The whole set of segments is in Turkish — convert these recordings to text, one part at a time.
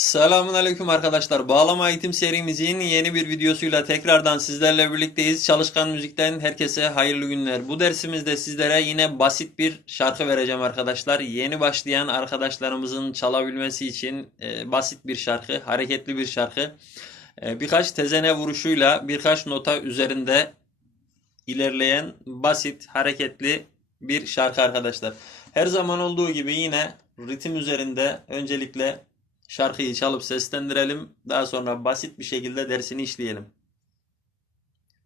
Selamun Aleyküm arkadaşlar. Bağlama eğitim serimizin yeni bir videosuyla tekrardan sizlerle birlikteyiz. Çalışkan Müzik'ten herkese hayırlı günler. Bu dersimizde sizlere yine basit bir şarkı vereceğim arkadaşlar. Yeni başlayan arkadaşlarımızın çalabilmesi için e, basit bir şarkı, hareketli bir şarkı. E, birkaç tezene vuruşuyla birkaç nota üzerinde ilerleyen basit, hareketli bir şarkı arkadaşlar. Her zaman olduğu gibi yine ritim üzerinde öncelikle şarkıyı çalıp seslendirelim. Daha sonra basit bir şekilde dersini işleyelim.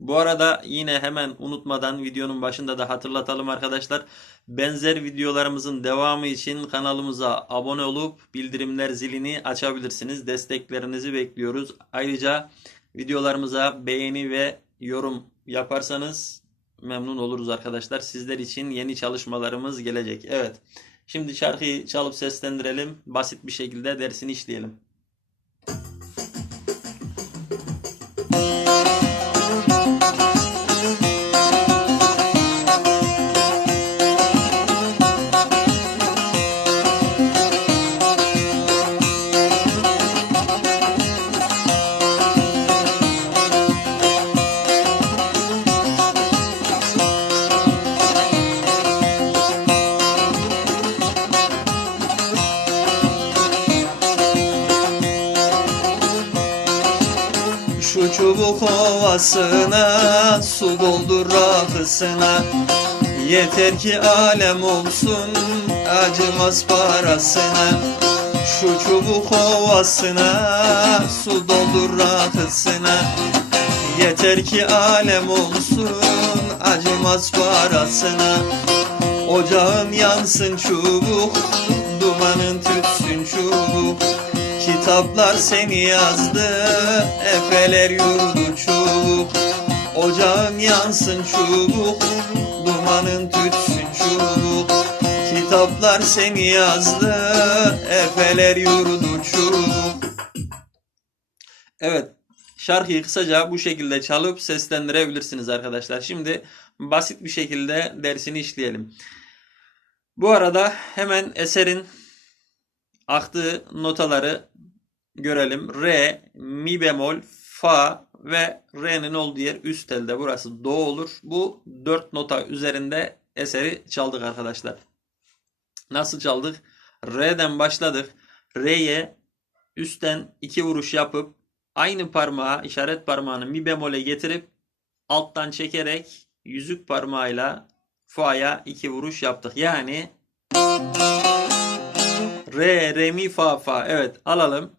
Bu arada yine hemen unutmadan videonun başında da hatırlatalım arkadaşlar. Benzer videolarımızın devamı için kanalımıza abone olup bildirimler zilini açabilirsiniz. Desteklerinizi bekliyoruz. Ayrıca videolarımıza beğeni ve yorum yaparsanız memnun oluruz arkadaşlar. Sizler için yeni çalışmalarımız gelecek. Evet. Şimdi şarkıyı çalıp seslendirelim. Basit bir şekilde dersini işleyelim. Şu çubuk ovasına su doldur rakısına. Yeter ki alem olsun acımaz parasına. Şu çubuk ovasına su doldur rakısına. Yeter ki alem olsun acımaz parasına. Ocağın yansın çubuk Dumanın tütsün çubuk Kitaplar seni yazdı Efeler yurdu çubuk Ocağın yansın çubuk Dumanın tütsün çubuk Kitaplar seni yazdı Efeler yurdu çubuk Evet şarkıyı kısaca bu şekilde çalıp seslendirebilirsiniz arkadaşlar. Şimdi basit bir şekilde dersini işleyelim. Bu arada hemen eserin aktığı notaları görelim. Re, mi bemol, fa ve re'nin olduğu yer üst telde. Burası do olur. Bu dört nota üzerinde eseri çaldık arkadaşlar. Nasıl çaldık? Re'den başladık. Re'ye üstten iki vuruş yapıp aynı parmağı işaret parmağını mi bemole getirip alttan çekerek yüzük parmağıyla fa'ya iki vuruş yaptık. Yani Re, re, mi, fa, fa. Evet alalım.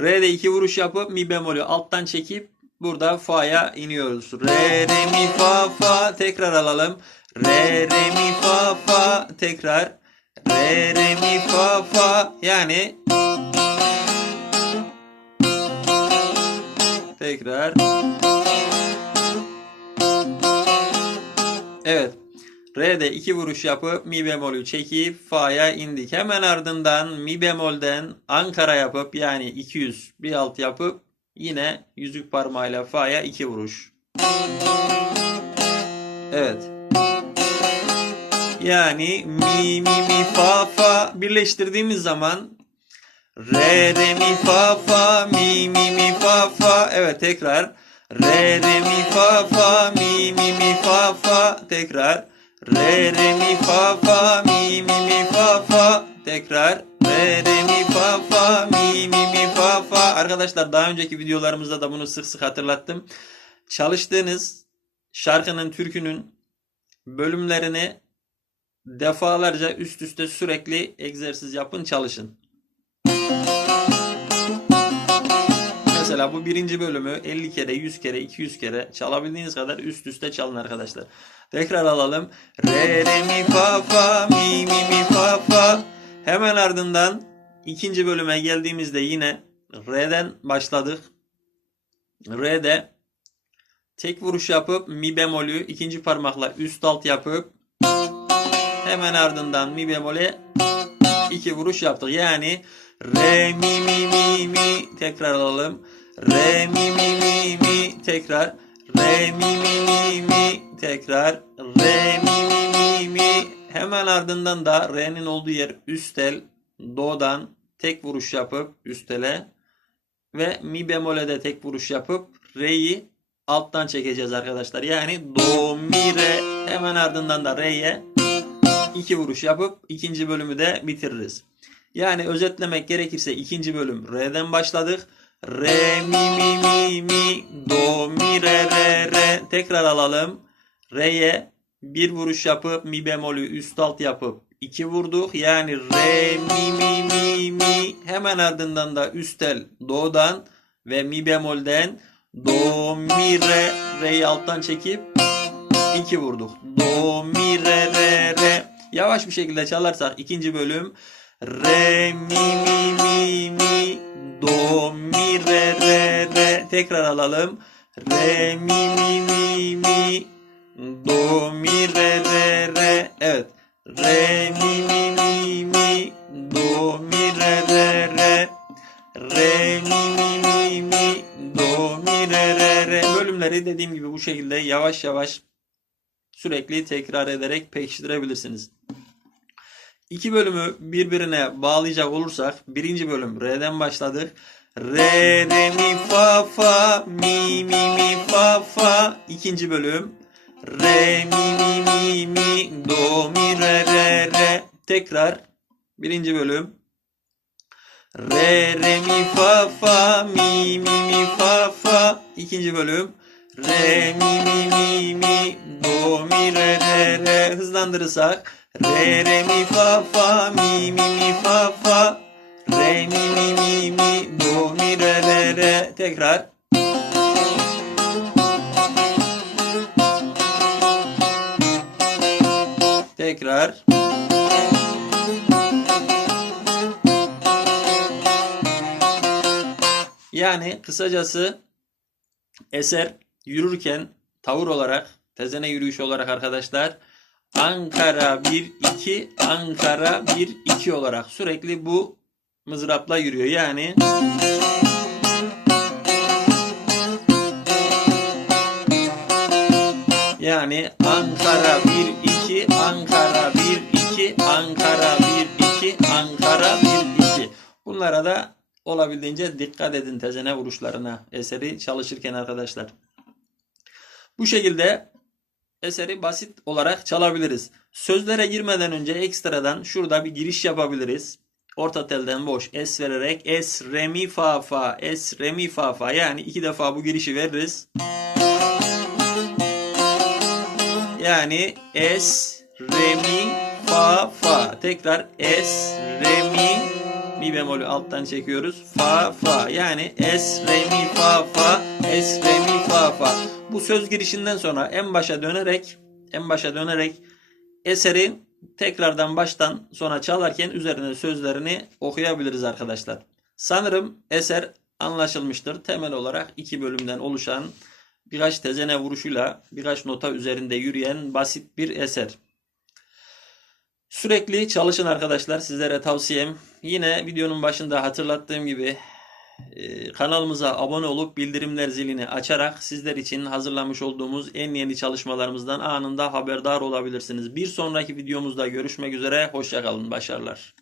Re'de iki vuruş yapıp mi bemolü alttan çekip burada fa'ya iniyoruz. Re, re, mi, fa, fa. Tekrar alalım. Re, re, mi, fa, fa. Tekrar. Re, re, mi, fa, fa. Yani tekrar. Evet. Re'de iki vuruş yapıp mi bemolü çekip fa'ya indik. Hemen ardından mi bemolden Ankara yapıp yani 200 bir alt yapıp yine yüzük parmağıyla fa'ya iki vuruş. Evet. Yani mi mi mi fa fa birleştirdiğimiz zaman re re mi fa fa mi mi mi fa fa evet tekrar re re mi fa fa mi mi mi fa fa tekrar Re re mi fa fa mi mi mi fa fa tekrar re re mi fa fa mi mi mi fa fa arkadaşlar daha önceki videolarımızda da bunu sık sık hatırlattım. Çalıştığınız şarkının türkünün bölümlerini defalarca üst üste sürekli egzersiz yapın çalışın. Mesela bu birinci bölümü 50 kere, 100 kere, 200 kere çalabildiğiniz kadar üst üste çalın arkadaşlar. Tekrar alalım. Re, re, mi, fa, fa, mi, mi, mi, fa, fa. Hemen ardından ikinci bölüme geldiğimizde yine Re'den başladık. Re'de tek vuruş yapıp mi bemolü ikinci parmakla üst alt yapıp hemen ardından mi bemole iki vuruş yaptık. Yani re mi mi mi mi tekrar alalım. Re mi mi mi mi tekrar re mi mi mi mi tekrar re mi mi mi mi hemen ardından da re'nin olduğu yer üst tel do'dan tek vuruş yapıp üst tele ve mi bemole de tek vuruş yapıp re'yi alttan çekeceğiz arkadaşlar. Yani do mi re hemen ardından da re'ye iki vuruş yapıp ikinci bölümü de bitiririz. Yani özetlemek gerekirse ikinci bölüm re'den başladık. Re mi mi mi mi do mi re re re tekrar alalım. Re'ye bir vuruş yapıp mi bemolü üst alt yapıp iki vurduk. Yani re mi mi mi mi hemen ardından da üst tel do'dan ve mi bemolden do mi re re'yi alttan çekip iki vurduk. Do mi re re re yavaş bir şekilde çalarsak ikinci bölüm re mi mi mi tekrar alalım. Re mi mi mi mi. Do mi re re re. Evet. Re mi mi mi mi. Do mi re re re. Re mi mi mi mi. Do mi re re re. Bölümleri dediğim gibi bu şekilde yavaş yavaş sürekli tekrar ederek pekiştirebilirsiniz. İki bölümü birbirine bağlayacak olursak birinci bölüm Re'den başladık. Re, re, mi, fa, fa, mi, mi, mi, fa, fa. İkinci bölüm Re, mi, mi, mi, mi, do, mi, re, re, re. Tekrar birinci bölüm Re, re, mi, fa, fa, mi, mi, mi, fa, fa. İkinci bölüm Re, mi, mi, mi, mi, do, mi, re, re, re. Hızlandırırsak Re, re, mi, fa, fa, mi, mi, mi, fa, fa. Re, mi, mi, mi, mi, do, mi, re, re, re. Tekrar. Tekrar. Yani kısacası eser yürürken tavır olarak, tezene yürüyüş olarak arkadaşlar Ankara 1-2, Ankara 1-2 olarak sürekli bu mızrapla yürüyor. Yani yani Ankara 1-2, Ankara 1-2, Ankara 1-2, Ankara 1-2. Bunlara da olabildiğince dikkat edin tezene vuruşlarına eseri çalışırken arkadaşlar. Bu şekilde eseri basit olarak çalabiliriz. Sözlere girmeden önce ekstradan şurada bir giriş yapabiliriz. Orta telden boş es vererek es re mi fa fa es re mi fa fa yani iki defa bu girişi veririz. Yani es re mi fa fa tekrar es re mi mi bemolü alttan çekiyoruz. Fa fa yani es re mi fa fa es re mi fa fa. Bu söz girişinden sonra en başa dönerek en başa dönerek eseri tekrardan baştan sona çalarken üzerine sözlerini okuyabiliriz arkadaşlar. Sanırım eser anlaşılmıştır. Temel olarak iki bölümden oluşan birkaç tezene vuruşuyla birkaç nota üzerinde yürüyen basit bir eser. Sürekli çalışın arkadaşlar. Sizlere tavsiyem. Yine videonun başında hatırlattığım gibi kanalımıza abone olup bildirimler zilini açarak sizler için hazırlamış olduğumuz en yeni çalışmalarımızdan anında haberdar olabilirsiniz. Bir sonraki videomuzda görüşmek üzere. Hoşçakalın. Başarılar.